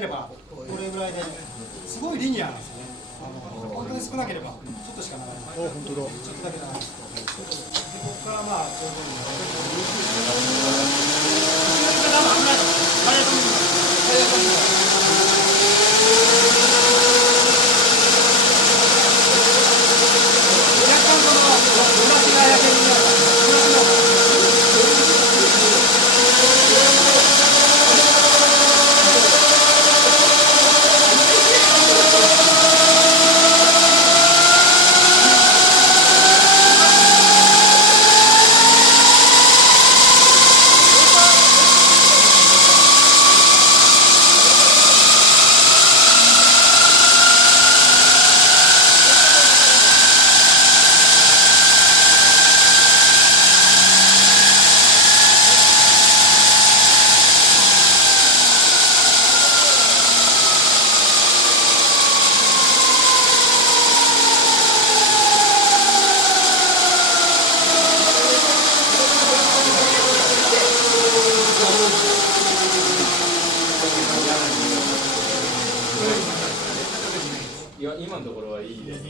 ればこれぐらいですごいリニアなんですよね。本当に少なければちょっとしか流れない。本当だ。ちょっとだけ流れます。でここからまあちょうどいいので。今のところはいいです。こ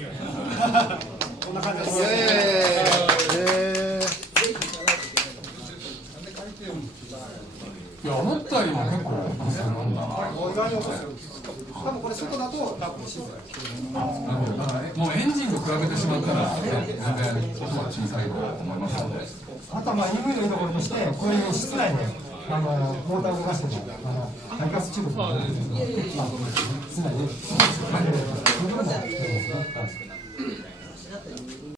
んな感じです。いや、思ったよりも結構なんだ。多分これ外だと多分静か。もうエンジンと比べてしまったら全然音は小さいと思いますので。あとはまあ EV のいいところとしてこういう室内でモーターを動かしても排ガスチューブが室内で。